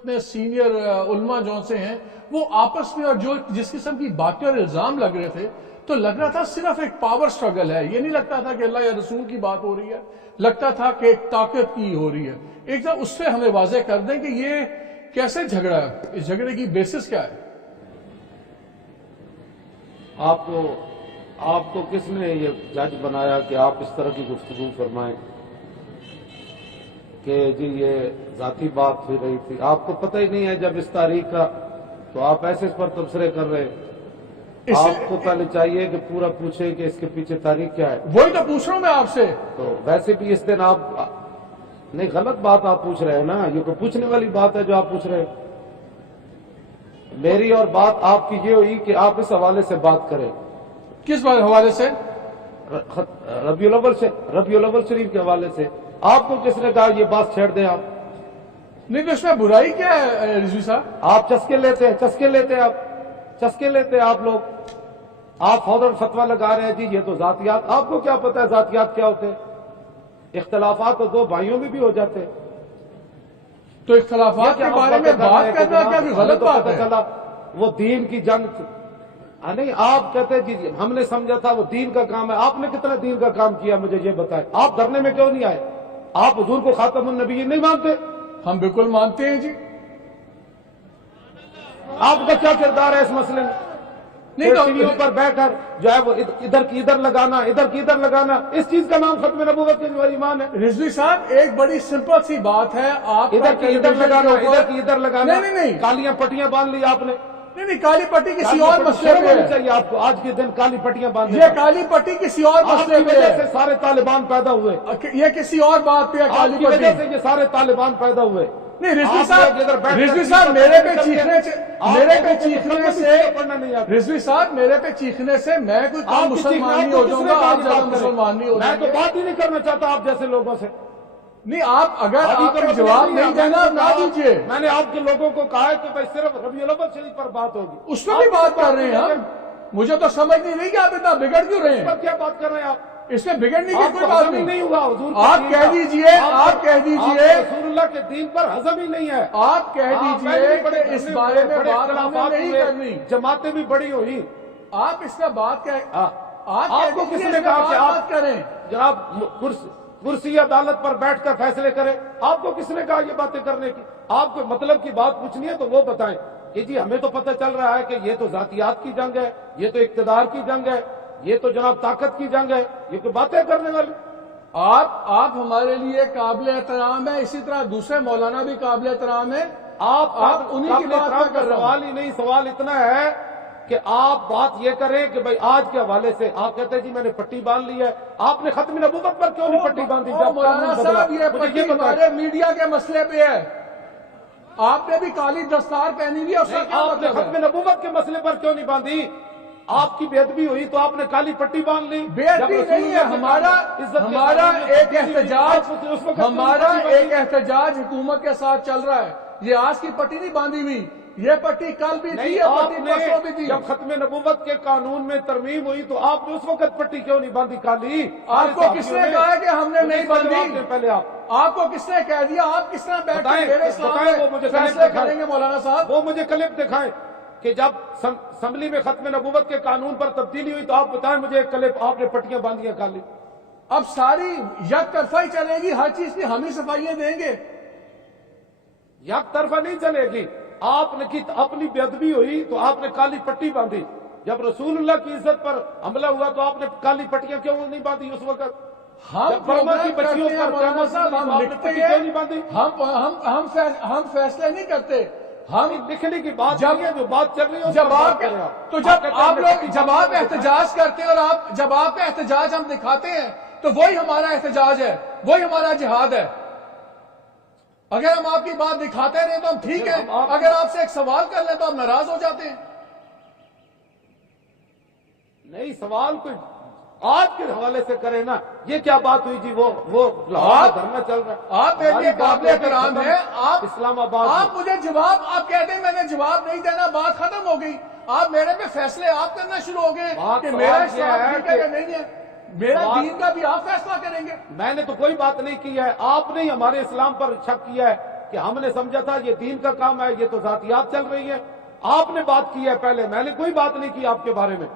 اتنے سینئر علماء جو سے ہیں وہ آپس میں اور جو جس قسم کی باتیں اور الزام لگ رہے تھے تو لگ رہا تھا صرف ایک پاور سٹرگل ہے. یہ نہیں لگتا تھا کہ اللہ یا رسول کی بات ہو رہی ہے, لگتا تھا کہ ایک طاقت کی ہو رہی ہے. ایک دم اس سے ہمیں واضح کر دیں کہ یہ کیسے جھگڑا ہے, اس جھگڑے کی بیسس کیا ہے؟ آپ کو کس نے یہ جج بنایا کہ آپ اس طرح کی گفتگو فرمائیں کہ جی یہ ذاتی بات ہو رہی تھی؟ آپ کو پتہ ہی نہیں ہے جب اس تاریخ کا, تو آپ ایسے اس پر تبصرے کر رہے ہیں. آپ کو پہلے چاہیے کہ پورا پوچھیں کہ اس کے پیچھے تاریخ کیا ہے. وہی تو پوچھ رہا ہوں میں آپ سے. تو ویسے بھی اس دن آپ نہیں, غلط بات آپ پوچھ رہے ہیں نا, یہ کوئی پوچھنے والی بات ہے جو آپ پوچھ رہے ہیں. میری اور بات آپ کی یہ ہوئی کہ آپ اس حوالے سے بات کریں. کس حوالے سے؟ ربیع الاول شریف کے حوالے سے. آپ کو کس نے کہا یہ بات چھیڑ دیں آپ؟ نہیں تو اس میں برائی کیا ہے رضوی صاحب؟ آپ چسکے لیتے ہیں آپ لوگ. آپ فوراً فتویٰ لگا رہے ہیں جی یہ تو ذاتیات. آپ کو کیا پتا ہے ذاتیات کیا ہوتے ہیں؟ اختلافات تو دو بھائیوں میں بھی ہو جاتے ہیں. تو اختلافات کے بارے میں بات کرنا کیا بھی غلط بات ہے؟ چلا وہ دین کی جنگ نہیں, آپ کہتے ہیں جی ہم نے سمجھا تھا وہ دین کا کام ہے. آپ نے کتنا دین کا کام کیا مجھے یہ بتائیں. آپ دھرنے میں کیوں نہیں آئے؟ آپ حضور کو خاتم النبیین نہیں مانتے؟ ہم بالکل مانتے ہیں جی. آپ کا کیا کردار ہے اس مسئلے میں؟ نہیں ٹی ویوں پر بیٹھ کر جو ہے وہ ادھر کی ادھر لگانا, اس چیز کا نام ختم نبوت کے جو ایمان ہے. رضوی صاحب ایک بڑی سمپل سی بات ہے, آپ ادھر کی ادھر لگانا. نہیں, کالیاں پٹیاں باندھ لی آپ نے. نہیں, کالی پٹی کسی اور مسئلے پہ ہے. چاہیے آپ کو آج کے دن کالی پٹیاں باندھیں. یہ کالی پٹی کسی اور مسئلے پہ ہے. سے سارے طالبان پیدا ہوئے. یہ کسی اور بات پہ ہے کالی پٹی. وجہ سے یہ سارے طالبان پیدا ہوئے. نہیں رضوی صاحب میرے پہ چیخنے سے میں کوئی کام مسلمان نہیں ہو جاؤں گا, آپ زیادہ مسلمان نہیں ہو جائیں گے. میں تو بات ہی نہیں کرنا چاہتا آپ جیسے لوگوں سے. نہیں, آپ اگر آپ کو جواب نہیں دینا نہ دیجیے. میں نے آپ کے لوگوں کو کہا ہے کہ بھائی صرف ربیع الاول شریف پر بات ہوگی. اس میں بھی بات کر رہے ہیں ہم. مجھے تو سمجھ نہیں رہی کہ آپ اتنا بگڑ کیوں رہے ہیں. کیا بات کر رہے ہیں آپ؟ اس میں بگڑنے کی کوئی بات نہیں ہوا. آپ کہہ دیجئے رسول اللہ کے دین پر ہضم ہی نہیں ہے. آپ کہہ دیجئے کہ اس بارے میں بات نہیں کرنی. جماعتیں بھی بڑی ہوئی. آپ اس میں بات آپ کو کس نے کہا کہ آپ کریں جناب کرسی عدالت پر بیٹھ کر فیصلے کریں؟ آپ کو کس نے کہا یہ باتیں کرنے کی؟ آپ کو مطلب کی بات پوچھنی ہے تو وہ بتائیں کہ جی ہمیں تو پتہ چل رہا ہے کہ یہ تو ذاتیات کی جنگ ہے, یہ تو اقتدار کی جنگ ہے, یہ تو جناب طاقت کی جنگ ہے. یہ کوئی باتیں کرنے والی؟ آپ ہمارے لیے قابل احترام ہے, اسی طرح دوسرے مولانا بھی قابل احترام ہے. آپ انہیں کی بات کا سوال ہی نہیں. سوال اتنا ہے کہ آپ بات یہ کریں کہ بھئی آج کے حوالے سے آپ کہتے ہیں جی میں نے پٹی باندھ لی ہے. آپ نے ختم نبوت پر کیوں نہیں پٹی باندھی؟ مولانا صاحب یہ پٹی ہمارے میڈیا کے مسئلے پہ ہے. آپ نے بھی کالی دستار پہنی ہوئی ہے, آپ نے ختم نبوت کے مسئلے پر کیوں نہیں باندھی؟ آپ کی بے ادبی ہوئی تو آپ نے کالی پٹی باندھ لی. بے ادبی نہیں ہے, ہمارا ایک احتجاج حکومت کے ساتھ چل رہا ہے. یہ آج کی پٹی نہیں باندھی ہوئی, یہ پٹی کل بھی تھی, یہ پٹی پرسوں بھی تھی. جب ختم نبوت کے قانون میں ترمیم ہوئی تو آپ نے اس وقت پٹی کیوں نہیں باندھی کالی؟ آپ کو کس نے کہا کہ ہم نے نہیں باندھی؟ پہلے آپ کو کس نے کہہ دیا؟ آپ کس طرح بیٹھ کے میرے اسلام فیصلے کریں گے مولانا صاحب؟ وہ مجھے کلپ دکھائیں کہ جب اسمبلی میں ختم نبوت کے قانون پر تبدیلی ہوئی تو آپ بتائیں مجھے ایک کلپ آپ نے پٹیاں باندھیاں کالی. اب ساری یک طرفہ ہی چلے گی, ہر چیز کی ہم ہی صفائیاں دیں گے. یک طرفہ نہیں چلے گی. آپ نے کی اپنی بے ادبی ہوئی تو آپ نے کالی پٹی باندھی. جب رسول اللہ کی عزت پر حملہ ہوا تو آپ نے کالی پٹیاں کیوں نہیں باندھی اس وقت؟ ہم فیصلے نہیں کرتے, ہم لکھنے کی بات جو بات چل رہی ہے. جب آپ احتجاج کرتے ہیں اور جب آپ کا احتجاج ہم دکھاتے ہیں تو وہی ہمارا احتجاج ہے, وہی ہمارا جہاد ہے. اگر ہم آپ کی بات دکھاتے رہے تو ہم ٹھیک ہے, اگر آپ سے ایک سوال کر لیں تو ہم ناراض ہو جاتے ہیں. نہیں, سوال کوئی آج کے حوالے سے کرے نا. یہ کیا بات ہوئی جی؟ وہ دھرنا چل رہا ہے. آپ میرے قابل احترام ہیں, آپ اسلام آباد, آپ مجھے جواب آپ کہتے ہیں میں نے جواب نہیں دینا, بات ختم ہو گئی. آپ میرے پہ فیصلے آپ کرنا شروع ہو گئے کہ میرا اسلام ٹھیک ہے یا نہیں ہے. میرا دین کا بھی آپ فیصلہ کریں گے. میں نے تو کوئی بات نہیں کی ہے. آپ نے ہمارے اسلام پر شک کیا ہے. کہ ہم نے سمجھا تھا یہ دین کا کام ہے، یہ تو ذاتیات چل رہی ہیں. آپ نے بات کی ہے پہلے، میں نے کوئی بات نہیں کی آپ کے بارے میں.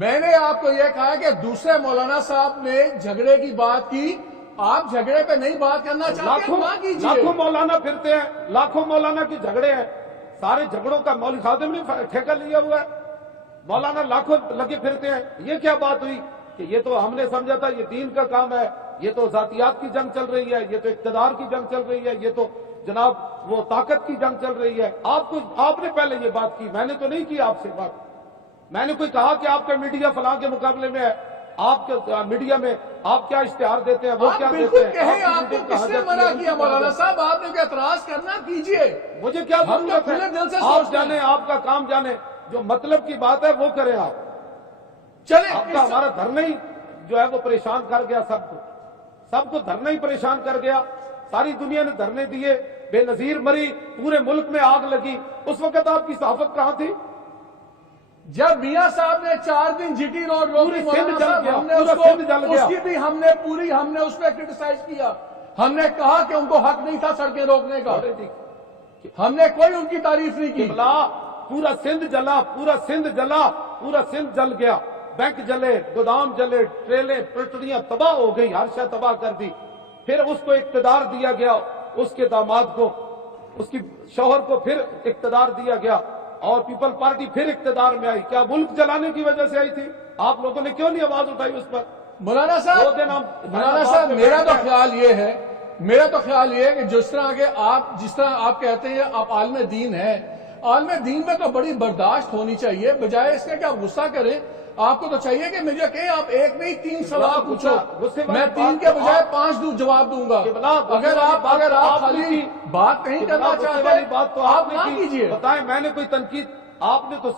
میں نے آپ کو یہ کہا کہ دوسرے مولانا صاحب نے جھگڑے کی بات کی، آپ جھگڑے پہ نہیں بات کرنا چاہتے ہیں نہ کیجیے. لاکھوں مولانا پھرتے ہیں، لاکھوں مولانا کے جھگڑے ہیں. سارے جھگڑوں کا مولوی خادم نے ٹھیکہ لیا ہوا ہے. مولانا لاکھوں لگے پھرتے ہیں. یہ کیا بات ہوئی کہ یہ تو ہم نے سمجھا تھا یہ دین کا کام ہے، یہ تو ذاتیات کی جنگ چل رہی ہے، یہ تو اقتدار کی جنگ چل رہی ہے، یہ تو جناب وہ طاقت کی جنگ چل رہی ہے. آپ نے پہلے یہ بات کی، میں نے تو نہیں کی آپ سے بات. میں نے کوئی کہا کہ آپ کا میڈیا فلاں کے مقابلے میں ہے، آپ کے میڈیا میں آپ کیا اشتہار دیتے ہیں، وہ کیا دیتے ہیں. کہیں آپ کو کس نے منع کیا مولانا صاحب؟ آپ نے کوئی اعتراض کرنا کیجیے. مجھے کیا ضرورت ہے؟ آپ جانے، آپ کا کام جانے، جو مطلب کی بات ہے وہ کریں آپ. چلے آپ کا ہمارا دھرنا ہی جو ہے وہ پریشان کر گیا. سب کو دھرنا ہی پریشان کر گیا. ساری دنیا نے دھرنے دیے، بے نظیر مری، پورے ملک میں آگ لگی. اس وقت آپ کی صحافت کہاں تھی؟ جب میاں صاحب نے 4 دن جی ٹی روڈ روکی، سندھ جل گیا، ہم نے پورا سندھ جل گیا. اس کی بھی ہم نے اس پہ کرٹیسائز کیا. ہم نے کہا کہ ان کو حق نہیں تھا سڑکیں روکنے کا. ہم نے کوئی ان کی تعریف نہیں کی. پورا سندھ جلا، پورا سندھ جلا، پورا سندھ جل گیا. بینک جلے، گودام جلے، ٹریلیں پٹریاں تباہ ہو گئی، ہر شے تباہ کر دی. پھر اس کو اقتدار دیا گیا، اس کے داماد کو، اس کی شوہر کو پھر اقتدار دیا گیا، اور پیپل پارٹی پھر اقتدار میں آئی. کیا ملک جلانے کی وجہ سے آئی تھی؟ آپ لوگوں نے کیوں نہیں آواز اٹھائی اس پر؟ مولانا صاحب میرا تو خیال یہ ہے کہ جس طرح آپ کہتے ہیں آپ عالم دین ہیں، عالم دین میں تو بڑی برداشت ہونی چاہیے، بجائے اس کے کہ آپ غصہ کریں. آپ کو تو چاہیے کہ مجھے کہیں آپ ایک نہیں 3 سوال پوچھو، میں 3 کے بجائے 5 جواب دوں گا. اگر آپ خالی بات نہیں کرنا چاہتے بات تو آپ نہ کیجیے. بتائیں، میں نے کوئی تنقید، آپ نے تو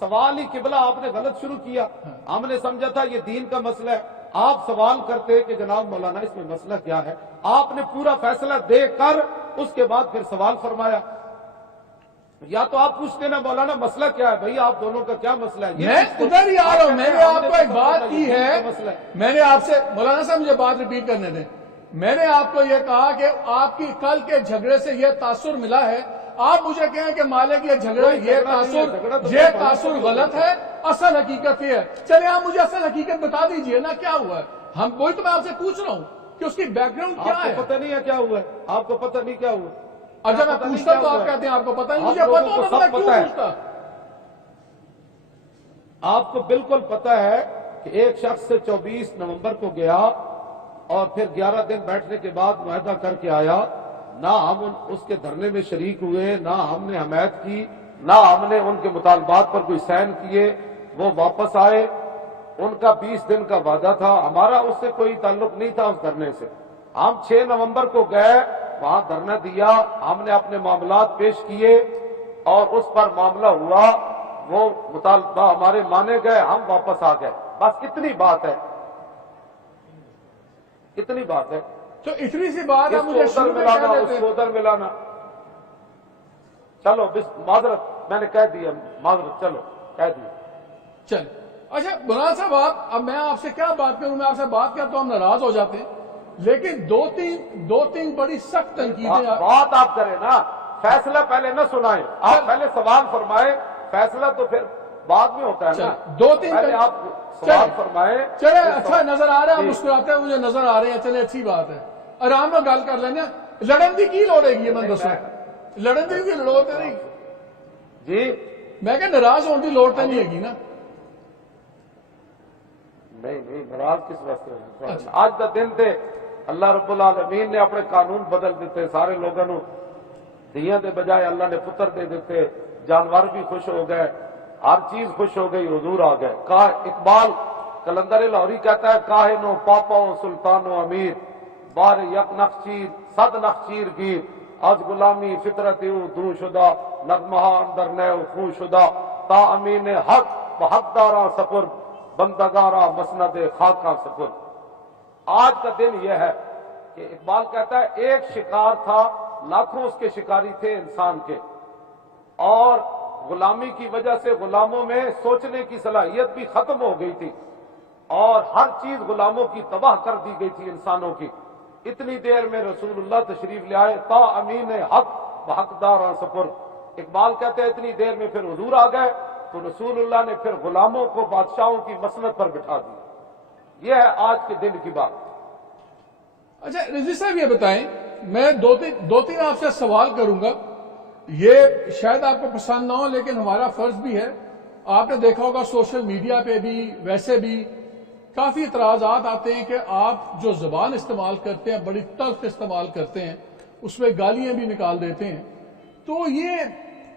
سوال ہی قبلہ آپ نے غلط شروع کیا. ہم نے سمجھا تھا یہ دین کا مسئلہ ہے. آپ سوال کرتے کہ جناب مولانا اس میں مسئلہ کیا ہے. آپ نے پورا فیصلہ دے کر اس کے بعد پھر سوال فرمایا. یا تو آپ پوچھتے نا مولانا مسئلہ کیا ہے بھائی، آپ دونوں کا کیا مسئلہ ہے. میں ادھر ہی آ رہا ہوں. میں نے آپ کو ایک بات کی ہے، میں نے آپ سے مولانا صاحب مجھے بات ریپیٹ کرنے دیں. میں نے آپ کو یہ کہا کہ آپ کی کل کے جھگڑے سے یہ تاثر ملا ہے. آپ مجھے کہیں کہ مالک یہ تاثر غلط ہے، اصل حقیقت یہ ہے. چلے آپ مجھے اصل حقیقت بتا دیجئے نا کیا ہوا ہے. وہی تو میں آپ سے پوچھ رہا ہوں کہ اس کی بیک گراؤنڈ کیا ہے. آپ کو پتہ نہیں ہے کیا ہوا ہے؟ آپ کو پتہ نہیں کیا ہوا؟ اچھا میں پوچھتا تو آپ کہتے ہیں آپ کو پتہ نہیں. مجھے پتہ ہوتا تو میں کیوں پوچھتا؟ آپ کو بالکل پتہ ہے کہ ایک شخص سے 24 نومبر کو گیا اور پھر 11 دن بیٹھنے کے بعد معاہدہ کر کے آیا. نہ ہم اس کے دھرنے میں شریک ہوئے، نہ ہم نے حمایت کی، نہ ہم نے ان کے مطالبات پر کوئی سائن کیے. وہ واپس آئے، ان کا 20 دن کا وعدہ تھا، ہمارا اس سے کوئی تعلق نہیں تھا اس دھرنے سے. ہم 6 نومبر کو گئے، وہاں دھرنا دیا، ہم نے اپنے معاملات پیش کیے اور اس پر معاملہ ہوا. وہ مطالبہ ہمارے مانے گئے، ہم واپس آ گئے. بس اتنی بات ہے، اتنی بات ہے. تو اتنی سی بات ہے مجھے ادھر ملانا، اس کو ادھر ملانا. چلو معذرت، میں نے کہہ دیا، معذرت، چلو کہہ دیا. چل اچھا مولانا صاحب، اب میں آپ سے کیا بات کروں؟ میں آپ سے بات کرتا ہوں ہم ناراض ہو جاتے ہیں، لیکن دو تین بڑی سخت تنقیدیں. بات آپ کریں نا، فیصلہ پہلے نہ سنائیں. آپ پہلے سوال فرمائے، فیصلہ تو پھر بعد میں ہوتا ہے نا. 2-3 پہلے آپ سوال فرمائے. چلے اچھا نظر آ رہا ہے، آپ مسکراتے ہیں مجھے نظر آ رہے ہیں. چلے اچھی بات ہے، آرام میں گل کر لینا. لڑن دی کی لوڑ ہے گی؟ میں دسو لڑن دی لوڑ تو نہیں جی. میں کہ ناراض ہونے کی لوڑ تو نہیں ہے گی نا. نہیں ناراض کس واسطے؟ آج کا دن تھے، اللہ رب العالمین نے اپنے قانون بدل دیتے. سارے لوگوں نے دیاں دے بجائے اللہ نے پتر دے دیتے. جانور بھی خوش ہو گئے، ہر چیز خوش ہو گئی، حضور آ گئے. اقبال کلندر لاہوری کہتا ہے، کاہن و پاپا و سلطان و امیر، بار یک نخچیر صد نخچیر گیر، از غلامی فطرت او دور شدہ، نغمہ اندر نئے خون شدہ، تا امین حق بحق دارا سپر، بندگارا مسند خاکاں سپر. آج کا دن یہ ہے کہ اقبال کہتا ہے ایک شکار تھا، لاکھوں اس کے شکاری تھے انسان کے، اور غلامی کی وجہ سے غلاموں میں سوچنے کی صلاحیت بھی ختم ہو گئی تھی، اور ہر چیز غلاموں کی تباہ کر دی گئی تھی انسانوں کی. اتنی دیر میں رسول اللہ تشریف لے آئے، تا امین حق بحقدار سفر۔ اقبال کہتے ہیں اتنی دیر میں پھر حضور آ گئے تو رسول اللہ نے پھر غلاموں کو بادشاہوں کی مسند پر بٹھا دیا۔ یہ ہے آج کے دن کی بات۔ اچھا رضوی صاحب یہ بتائیں، میں دو تین آپ سے سوال کروں گا، یہ شاید آپ کو پسند نہ ہو لیکن ہمارا فرض بھی ہے۔ آپ نے دیکھا ہوگا سوشل میڈیا پہ بھی ویسے بھی کافی اعتراضات آتے ہیں کہ آپ جو زبان استعمال کرتے ہیں بڑی تلخ استعمال کرتے ہیں، اس میں گالیاں بھی نکال دیتے ہیں۔ تو یہ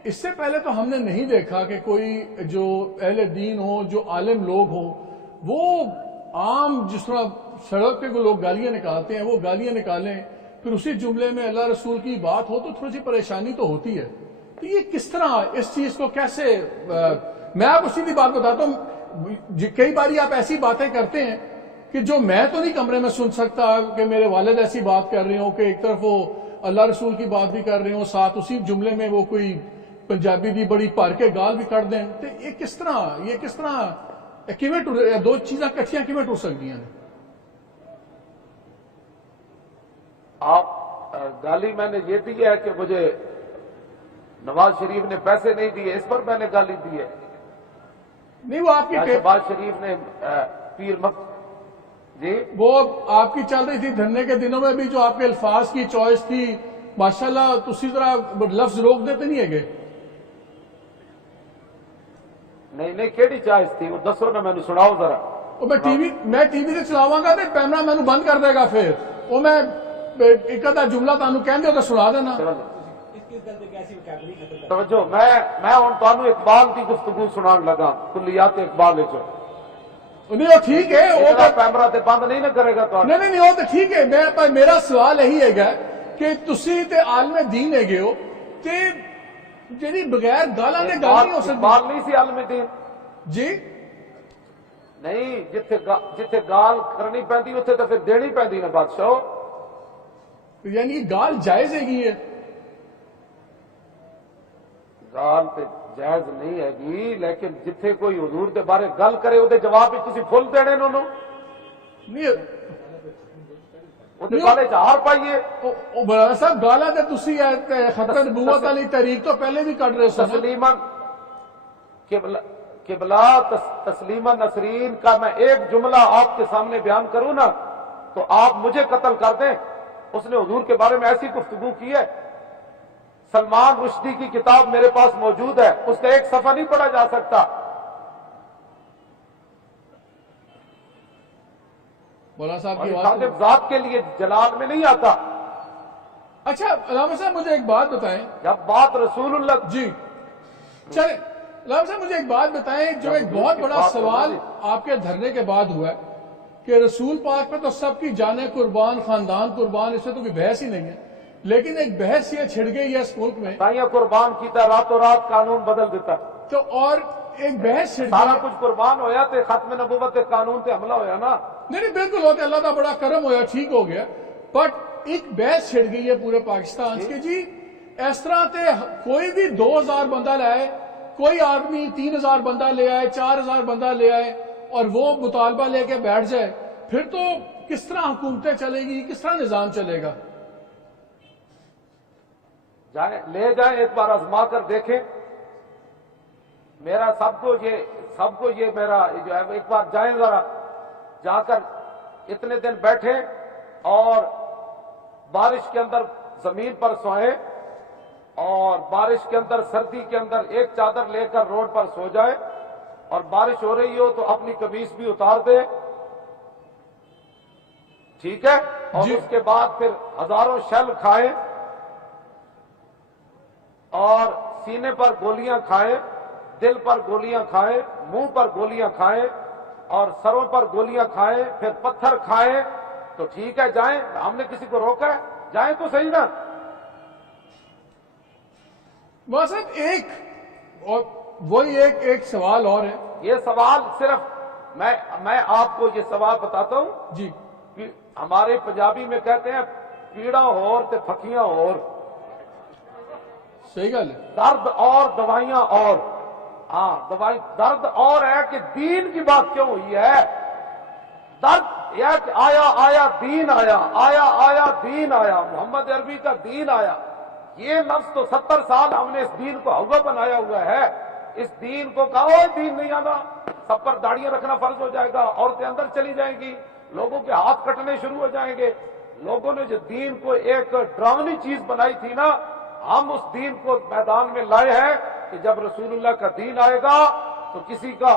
اس سے پہلے تو ہم نے نہیں دیکھا کہ کوئی جو اہل دین ہو، جو عالم لوگ ہوں، وہ عام جس طرح سڑک پہ لوگ گالیاں نکالتے ہیں وہ گالیاں نکالیں، پھر اسی جملے میں اللہ رسول کی بات ہو تو تھوڑی سی پریشانی تو ہوتی ہے۔ تو یہ کس طرح اس چیز کو کیسے میں آپ کو سیدھی بات بتاتا ہوں، کئی باری آپ ایسی باتیں کرتے ہیں کہ جو میں تو نہیں کمرے میں سن سکتا کہ میرے والد ایسی بات کر رہے ہوں کہ ایک طرف وہ اللہ رسول کی بات بھی کر رہے ہوں، ساتھ اسی جملے میں وہ کوئی پنجابی دی بڑی پار کے گال بھی کر دیں۔ تو یہ کس طرح دو چیزاں کٹھیاں کیویں ٹر سکتی ہیں؟ آپ گالی میں نے یہ دی ہے کہ مجھے نواز شریف نے پیسے نہیں دیے، اس پر میں نے گالی دی ہے؟ نہیں، وہ آپ کی شہباز شریف نے پیر جی وہ آپ کی چل رہی تھی دھرنے کے دنوں میں بھی جو آپ کے الفاظ کی چوائس تھی ماشاءاللہ، تو اسی طرح لفظ روک دیتے نہیں ہے گے؟ نہیں کیڑی چوائس تھی وہ دسو نا، میں نے سناؤ ذرا۔ میں ٹی وی سے چلاواں گا تو کیمرہ مینو بند کر دے گا، پھر وہ میں ایک ادھا جملہ تانوں کہندے تو سنا دینا۔ توجہ، میں ہوں تانوں اقبال کی گفتگو سنان لگا، کلیات اقبال وچ۔ نہیں وہ ٹھیک ہے، وہ کیمرہ تے بند نہیں نہ کرے گا تو نہیں وہ تو ٹھیک ہے۔ میرا سوال یہی ہے گا کہ تسی تے عالم دین ہے ہو تے جی بغیر گالاں دے گل نہیں ہو سکتی۔ اقبال نہیں سی عالم دین جی؟ نہیں، جتھے گال کرنی پیندی اتنے تو پھر دینی پیندی نا بادشاہ۔ یعنی گال جائز ہے گی ہے؟ گال تے جائز نہیں ہے گی، لیکن جتھے کوئی حضور دے بارے گل کرے وہ جواب بھی تسی فل دینے انہوں نہیں وہ والے چار پائیے۔ براہ صاحب گالا تے تسی خطر نبوت والی تحریک تو پہلے بھی کٹ رہے سن۔ قبلہ تسلیمہ نسرین کا میں ایک جملہ آپ کے سامنے بیان کروں نا تو آپ مجھے قتل کر دیں۔ اس نے حضور کے بارے میں ایسی گفتگو کی ہے، سلمان رشدی کی کتاب میرے پاس موجود ہے، اس کا ایک صفحہ نہیں پڑھا جا سکتا۔ مولانا صاحب کی خادم ذات کے لیے جلال میں نہیں آتا۔ اچھا علامہ صاحب مجھے ایک بات بتائیں، جب بات رسول اللہ جی چلے علامہ صاحب مجھے ایک بات بتائیں، جو ایک بہت بڑا سوال آپ کے دھرنے کے بعد ہوا ہے کہ رسول پاک پہ تو سب کی جانیں قربان، خاندان قربان، اس سے تو کوئی بحث ہی نہیں ہے، لیکن ایک بحث یہ چھڑ گئی ہے اس ملک میں، تائیاں قربان کیتا راتوں رات قانون بدل دیتا، تو اور ایک بحث چھڑ سارا گئی۔ کچھ قربان ہویا تے ختم نبوت کے قانون تے حملہ ہویا نا۔ نہیں بالکل ہوتے، اللہ کا بڑا کرم ہویا، ٹھیک ہو گیا، بٹ ایک بحث چھڑ گئی ہے پورے پاکستان کہ جی اس طرح تے کوئی بھی 2000 بندہ لائے، کوئی آدمی 3000 بندہ لے آئے، 4000 بندہ لے آئے اور وہ مطالبہ لے کے بیٹھ جائے، پھر تو کس طرح حکومتیں چلے گی، کس طرح نظام چلے گا؟ لے جائیں ایک بار آزما کر دیکھیں۔ میرا سب کو یہ میرا جو ہے ایک بار جائیں، ذرا جا کر اتنے دن بیٹھیں اور بارش کے اندر زمین پر سوئیں اور بارش کے اندر سردی کے اندر ایک چادر لے کر روڈ پر سو جائیں، اور بارش ہو رہی ہو تو اپنی قمیص بھی اتار دیں، ٹھیک ہے، اور اس کے بعد پھر ہزاروں شیل کھائیں اور سینے پر گولیاں کھائیں، دل پر گولیاں کھائیں، منہ پر گولیاں کھائیں اور سروں پر گولیاں کھائیں، پھر پتھر کھائیں، تو ٹھیک ہے جائیں، ہم نے کسی کو روکا ہے؟ جائیں تو صحیح نا۔ صاحب ایک سوال اور ہے، یہ سوال صرف میں آپ کو یہ سوال بتاتا ہوں جی کہ ہمارے پنجابی میں کہتے ہیں پیڑا ہور تے پھکیاں اور، صحیح گل ہے، درد اور دوائیاں اور، ہاں درد اور ہے کہ دین کی بات کیوں ہوئی ہے؟ درد ایک آیا آیا دین آیا، آیا آیا دین آیا، محمد عربی کا دین آیا، یہ لفظ تو 70 سال ہم نے اس دین کو ہوگا بنایا ہوا ہے۔ اس دین کو کہا دین نہیں آنا، سب پر داڑیاں رکھنا فرض ہو جائے گا، عورتیں اندر چلی جائیں گی، لوگوں کے ہاتھ کٹنے شروع ہو جائیں گے۔ لوگوں نے جو دین کو ایک ڈراؤنی چیز بنائی تھی نا، ہم اس دین کو میدان میں لائے ہیں کہ جب رسول اللہ کا دین آئے گا تو کسی کا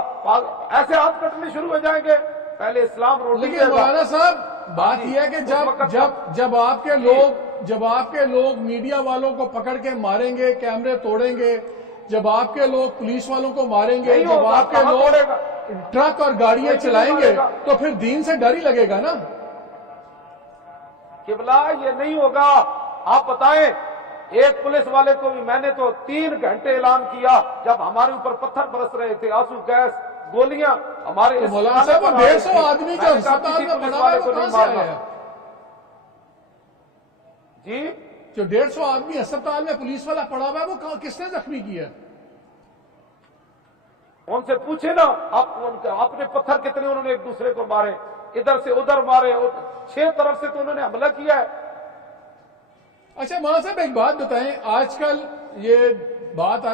ایسے ہاتھ کٹنے شروع ہو جائیں گے۔ پہلے اسلام روٹی لیکن دے گا۔ مولانا صاحب بات یہ ہے کہ جب آپ کے لوگ میڈیا والوں کو پکڑ کے ماریں گے، کیمرے توڑیں گے، جب آپ کے لوگ پولیس والوں کو ماریں گے، نہیں جب ہوگا، آپ کے کہاں لوگ توڑے گا؟ ٹرک اور گاڑیاں چلائیں گے تو پھر دین سے ڈر ہی لگے گا نا۔ قبلہ یہ نہیں ہوگا۔ آپ بتائیں، ایک پولیس والے کو بھی میں نے تو 3 گھنٹے اعلان کیا جب ہمارے اوپر پتھر برس رہے تھے، آنسو گیس گولیاں ہمارے تو مولانا صاحب وہ 150 آدمی جو ہسپتال میں پڑا ہوا ہے وہ کہاں سے آیا ہے؟ جی جو 150 آدمی ہسپتال میں پولیس والا پڑا ہوا ہے وہ کس نے زخمی کیا ہے؟ ان سے پوچھے نا، اپنے پتھر کتنے انہوں نے ایک دوسرے کو مارے، ادھر سے ادھر مارے، 6 طرف سے تو انہوں نے حملہ کیا ہے۔ اچھا مولانا صاحب ایک بات بتائیں، آج کل یہ بات